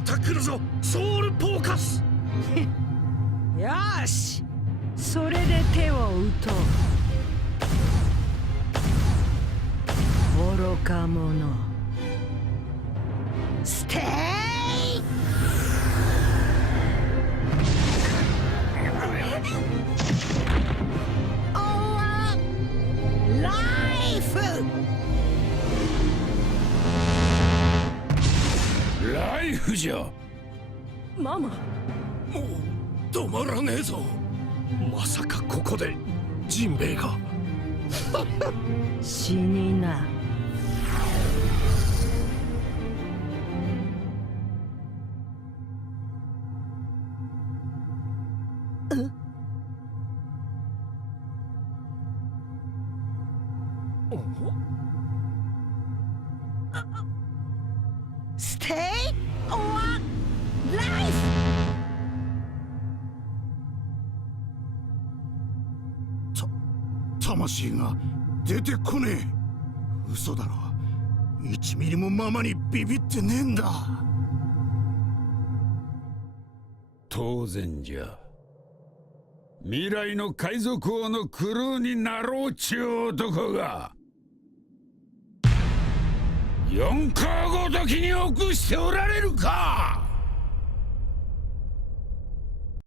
また来るぞソウルポーカス。よし、それで手を打とう。愚か者、ステイオアライフ。ライフじゃ。ママ、もう止まらねえぞ。まさかここでジンベエが。死にな。ステイオアライフ。魂が出てこねえ。嘘だろ。1ミリもママにビビってねえんだ。当然じゃ。未来の海賊王のクルーになろうちゅう男が4カーごときに臆しておられるか。